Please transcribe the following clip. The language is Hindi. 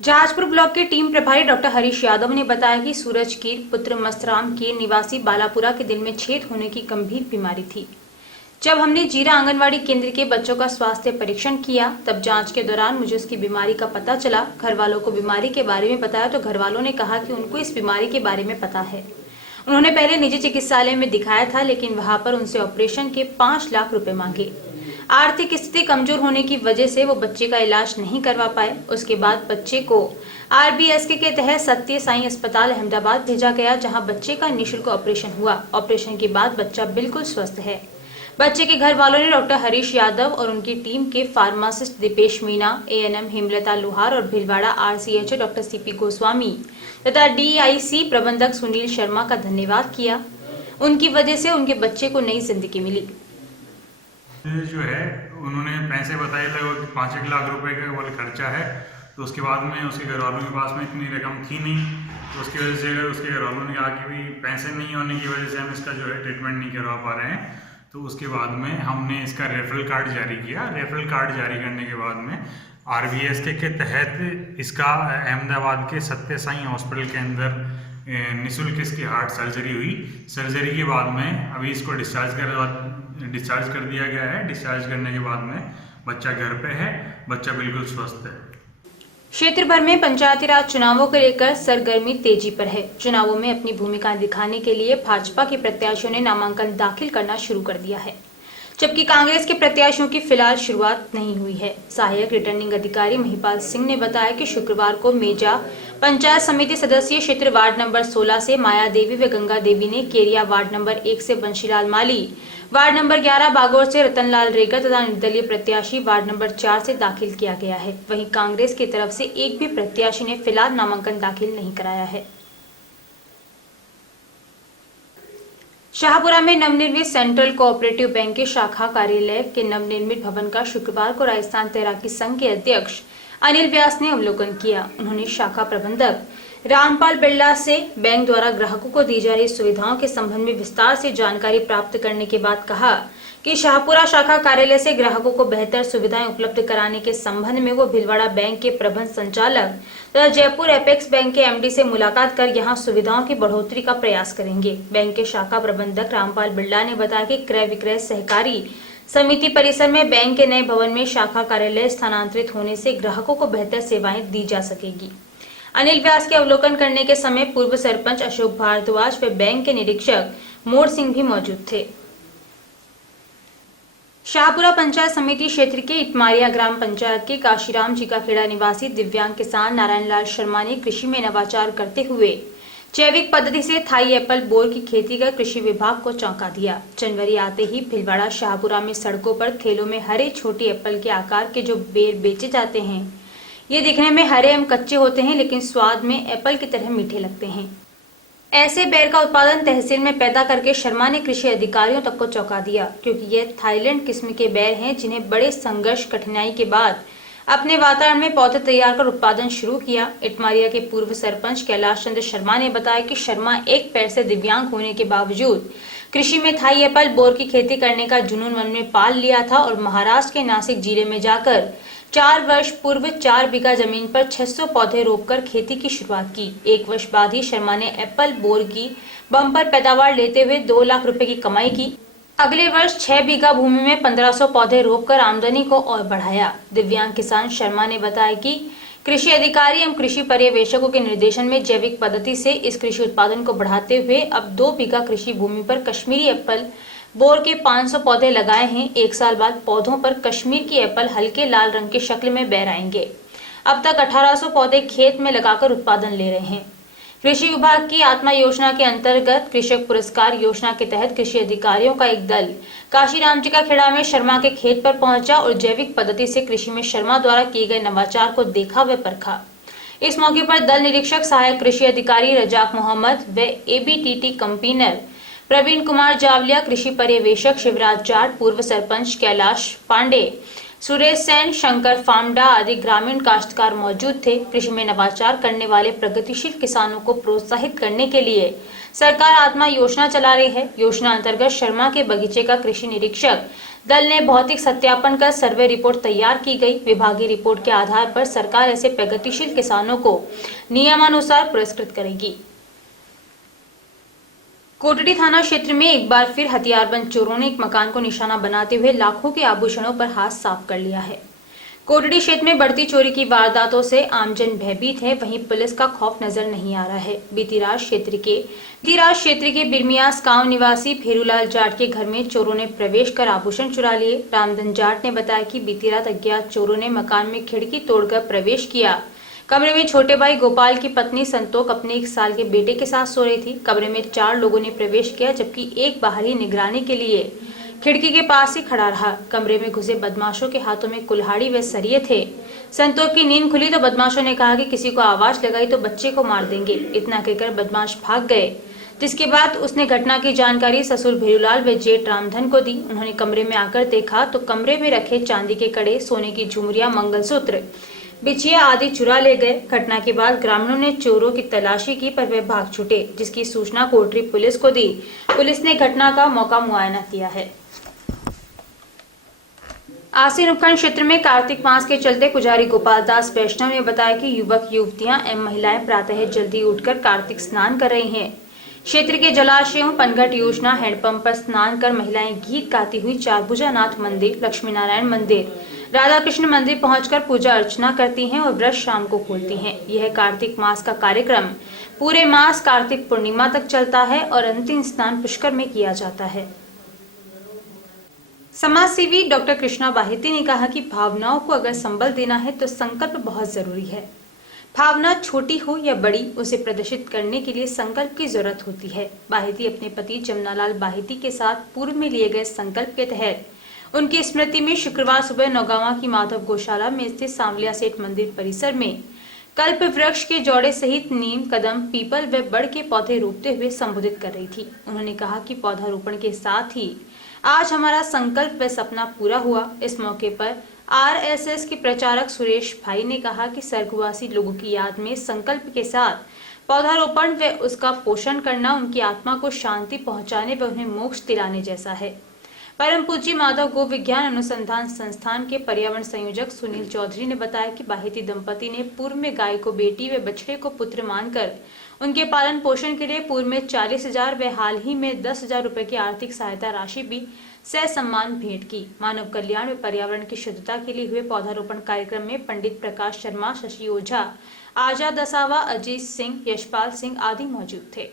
जहाजपुर ब्लॉक के टीम प्रभारी डॉक्टर हरीश यादव ने बताया कि सूरजकीर पुत्र मस्तराम के निवासी बालापुरा के दिल में छेद होने की गंभीर बीमारी थी। जब हमने जीरा आंगनवाड़ी केंद्र के बच्चों का स्वास्थ्य परीक्षण किया तब जांच के दौरान मुझे उसकी बीमारी का पता चला। घर वालों को बीमारी के बारे में बताया तो घर वालों ने कहा कि उनको इस बीमारी के बारे में पता है। उन्होंने पहले निजी चिकित्सालय में दिखाया था, लेकिन वहां पर उनसे ऑपरेशन के 5 लाख रुपए मांगे। आर्थिक स्थिति कमजोर होने की वजह से वो बच्चे का इलाज नहीं करवा पाए। उसके बाद बच्चे को आरबीएसके के तहत सत्य साईं अस्पताल अहमदाबाद भेजा गया, जहां बच्चे का निःशुल्क ऑपरेशन हुआ। ऑपरेशन के बाद बच्चा बिल्कुल स्वस्थ है। बच्चे के घर वालों ने डॉक्टर हरीश यादव और उनकी टीम के फार्मासिस्ट दीपेश मीना, एएनएम हेमलता लोहार और Bhilwara RCHO doctor CP Goswami तथा डीआईसी प्रबंधक सुनील शर्मा का धन्यवाद किया। उनकी वजह से उनके बच्चे को नई जिंदगी मिली। जो है उन्होंने पैसे बताए, लगभग 5-1 लाख रुपए का वो खर्चा है। तो उसके बाद में उसके घर वालों के पास में इतनी रकम थी नहीं, तो उसकी वजह से उसके घर वालों ने कहा कि भी पैसे नहीं होने की वजह से हम इसका जो है ट्रीटमेंट नहीं करवा पा रहे हैं। तो उसके बाद में हमने इसका रेफरल कार्ड जारी किया। रेफरल कार्ड जारी करने के बाद में आरबीएसके के तहत इसका अहमदाबाद के सत्य साईं हॉस्पिटल के अंदर निःशुल्क इसकी हार्ट सर्जरी हुई। सर्जरी के बाद में अभी इसको डिस्चार्ज कर दिया गया है। डिस्चार्ज करने के बाद में बच्चा घर पे है, बच्चा बिल्कुल स्वस्थ है। क्षेत्र भर में पंचायती राज चुनावों को लेकर सरगर्मी तेजी पर है। चुनावों में अपनी भूमिका दिखाने के लिए भाजपा के प्रत्याशियों ने नामांकन दाखिल करना शुरू कर दिया है, जबकि कांग्रेस के प्रत्याशियों की फिलहाल शुरुआत नहीं हुई है। सहायक रिटर्निंग अधिकारी महिपाल सिंह ने बताया कि शुक्रवार को मेजा पंचायत समिति सदस्य क्षेत्र वार्ड नंबर 16 से माया देवी व गंगा देवी ने, केरिया वार्ड नंबर 1 से बंशीलाल माली, वार्ड नंबर 11 बागौर से रतनलाल रेगर तथा निर्दलीय प्रत्याशी वार्ड नंबर 4 से दाखिल किया गया है। वहीं कांग्रेस की तरफ से एक भी प्रत्याशी ने फिलहाल नामांकन दाखिल नहीं कराया है। शाहपुरा में नवनिर्मित सेंट्रल कोऑपरेटिव बैंक के शाखा कार्यालय के नवनिर्मित भवन का शुक्रवार को राजस्थान तैराकी संघ के अध्यक्ष अनिल व्यास ने अवलोकन किया। उन्होंने शाखा प्रबंधक रामपाल बिरला से बैंक द्वारा ग्राहकों को दी जा रही सुविधाओं के संबंध में विस्तार से जानकारी प्राप्त करने के बाद कहा कि शाहपुरा शाखा कार्यालय से ग्राहकों को बेहतर सुविधाएं उपलब्ध कराने के संबंध में वो भिलवाड़ा बैंक के प्रबंध संचालक तथा जयपुर एपेक्स बैंक के एमडी से मुलाकात कर यहां सुविधाओं की बढ़ोतरी का प्रयास करेंगे। बैंक के शाखा प्रबंधक रामपाल बिरला ने बताया कि क्रय विक्रय सहकारी समिति परिसर में बैंक के नए भवन में शाखा कार्यालय स्थानांतरित होने से ग्राहकों को बेहतर सेवाएं दी जा सकेगी। अनिल व्यास के अवलोकन करने के समय पूर्व सरपंच अशोक भारद्वाज व बैंक के निरीक्षक मोर सिंह भी मौजूद थे। शाहपुरा पंचायत समिति क्षेत्र के इटमारिया ग्राम पंचायत के काशीराम जी का खेड़ा निवासी दिव्यांग किसान नारायण लाल शर्मा ने कृषि में नवाचार करते हुए जैविक पद्धति से थाई एप्पल बोर की खेती कर कृषि विभाग को चौंका दिया। जनवरी आते ही भिलवाड़ा शाहपुरा में सड़कों पर थैलों में हरे छोटे एप्पल के आकार के जो बेर बेचे जाते हैं, ये दिखने में हरे एवं कच्चे होते हैं, लेकिन स्वाद में एप्पल की तरह मीठे लगते हैं। ऐसे बेर का उत्पादन तहसील में पैदा करके शर्मा ने कृषि अधिकारियों तक को चौंका दिया, क्योंकि ये थाईलैंड किस्म के बेर हैं जिन्हें बड़े संघर्ष कठिनाई के बाद अपने वातावरण में पौधे तैयार कर उत्पादन शुरू किया। इटमारिया के पूर्व सरपंच कैलाश चंद्र शर्मा ने बताया कि शर्मा एक पैर से दिव्यांग होने के बावजूद कृषि में थाई एप्पल बोर की खेती करने का जुनून मन में पाल लिया था और महाराष्ट्र के नासिक जिले में जाकर 4 वर्ष पूर्व 4 बीघा जमीन पर 600 पौधे रोपकर खेती की शुरुआत की। 1 वर्ष बाद ही शर्मा ने एप्पल बोर की बम्पर पैदावार लेते हुए 2 लाख रुपए की कमाई की। अगले वर्ष 6 बीघा भूमि में 1500 पौधे रोपकर आमदनी को और बढ़ाया। दिव्यांग किसान शर्मा ने बताया कि कृषि अधिकारी एवं कृषि पर्यवेक्षकों के निर्देशन में जैविक पद्धति से इस कृषि उत्पादन को बढ़ाते हुए अब 2 बीघा कृषि भूमि पर कश्मीरी एप्पल बोर के 500 पौधे लगाए हैं। 1 साल बाद पौधों पर कश्मीर की एप्पल हल्के लाल रंग की शक्ल में बेर आएंगे। अब तक 1800 पौधे खेत में लगाकर उत्पादन ले रहे हैं। कृषि विभाग की आत्मा योजना के अंतर्गत कृषक पुरस्कार योजना के तहत कृषि अधिकारियों का एक दल काशीराम जी का खेड़ा में शर्मा के खेत पर पहुंचा और जैविक पद्धति से कृषि में शर्मा द्वारा किए गए नवाचार को देखा व परखा। इस मौके पर दल निरीक्षक सहायक कृषि अधिकारी रजाक मोहम्मद व एबीटीटी कंपीनर प्रवीण कुमार जावलिया, कृषि पर्यवेक्षक शिवराज जाट, पूर्व सरपंच कैलाश पांडे, सुरेश सेन, शंकर फामडा आदि ग्रामीण काश्तकार मौजूद थे। कृषि में नवाचार करने वाले प्रगतिशील किसानों को प्रोत्साहित करने के लिए सरकार आत्मा योजना चला रही है। योजना अंतर्गत शर्मा के बगीचे का कृषि निरीक्षक दल ने भौतिक सत्यापन कर सर्वे रिपोर्ट तैयार की गई। विभागीय रिपोर्ट के आधार पर सरकार ऐसे प्रगतिशील किसानों को नियमानुसार पुरस्कृत करेगी। कोटड़ी थाना क्षेत्र में एक बार फिर हथियारबंद चोरों ने एक मकान को निशाना बनाते हुए लाखों के आभूषणों पर हाथ साफ कर लिया है। कोटड़ी क्षेत्र में बढ़ती चोरी की वारदातों से आमजन भयभीत है, वहीं पुलिस का खौफ नजर नहीं आ रहा है। बीती रात क्षेत्र के बिरमियास गांव निवासी फेरूलाल जाट के घर में चोरों ने प्रवेश कर आभूषण चुरा लिए। रामधन जाट ने बताया कि बीती रात अज्ञात चोरों ने मकान में खिड़की तोड़कर प्रवेश किया। कमरे में छोटे भाई गोपाल की पत्नी संतोष अपने 1 साल के बेटे के साथ सो रही थी। कमरे में 4 लोगों ने प्रवेश किया, जबकि एक बाहरी निगरानी के लिए खिड़की के पास ही खड़ा रहा। कमरे में घुसे बदमाशों के हाथों में कुल्हाड़ी व सरिये थे। संतोष की नींद खुली तो बदमाशों ने कहा कि किसी को आवाज लगाई तो बच्चे को मार देंगे। इतना कहकर बदमाश भाग गए, जिसके बाद उसने घटना की जानकारी ससुर भेरूलाल व जेठ रामधन को दी। उन्होंने कमरे में आकर देखा तो कमरे में रखे चांदी के कड़े, सोने की झुमरियां, मंगलसूत्र, बिछिया आदि चुरा ले गए। घटना के बाद ग्रामीणों ने चोरों की तलाशी की, पर वे भाग छूटे, जिसकी सूचना कोटड़ी पुलिस को दी। पुलिस ने घटना का मौका मुआयना किया है। आसीन उपखंड क्षेत्र में कार्तिक मास के चलते पुजारी गोपाल दास वैष्णव ने बताया कि युवक युवतियां एवं महिलाएं प्रातः जल्दी उठकर कार्तिक स्नान कर रही हैं। क्षेत्र के जलाशयों, पनघट योजना, हैंडपंप पर स्नान कर महिलाएं गीत गाती हुई चारभुजा नाथ मंदिर, लक्ष्मी नारायण मंदिर, राधा कृष्ण मंदिर पहुंचकर पूजा अर्चना करती हैं और व्रत शाम को खोलती हैं। यह कार्तिक मास का कार्यक्रम पूरे मास कार्तिक पूर्णिमा तक चलता है और अंतिम स्नान पुष्कर में किया जाता है। समाज सेवी डॉक्टर कृष्णा बाहिती ने कहा कि भावनाओं को अगर संबल देना है तो संकल्प बहुत जरूरी है। भावना छोटी हो या बड़ी, उसे प्रदर्शित करने के लिए संकल्प की जरूरत होती है। बाहिती अपने पति जमुनालाल बाहिती के साथ पूर्व में लिए गए संकल्प के तहत उनकी स्मृति में शुक्रवार सुबह नौगांवा की माधव गौशाला में स्थित सांवलिया सेठ मंदिर परिसर में कल्प वृक्ष के जोड़े सहित नीम, कदम, पीपल व बड़ के पौधे रोपते हुए संबोधित कर रही थी। उन्होंने कहा कि पौधारोपण के साथ ही आज हमारा संकल्प व सपना पूरा हुआ। इस मौके पर आरएसएस के प्रचारक सुरेश भाई ने कहा कि स्वर्गवासी लोगों की याद में संकल्प के साथ पौधारोपण व उसका पोषण करना उनकी आत्मा को शांति पहुंचाने व उन्हें मोक्ष दिलाने जैसा है। परम पूज्य माधव गो विज्ञान अनुसंधान संस्थान के पर्यावरण संयोजक सुनील चौधरी ने बताया कि बाहिती दंपति ने पूर्व में गाय को बेटी व बछड़े को पुत्र मानकर उनके पालन पोषण के लिए पूर्व में 40,000 व हाल ही में 10,000 रुपए की आर्थिक सहायता राशि भी सम्मान भेंट की। मानव कल्याण व पर्यावरण की शुद्धता के लिए हुए पौधारोपण कार्यक्रम में पंडित प्रकाश शर्मा, शशि ओझा, आजाद दसावा, अजीत सिंह, यशपाल सिंह आदि मौजूद थे।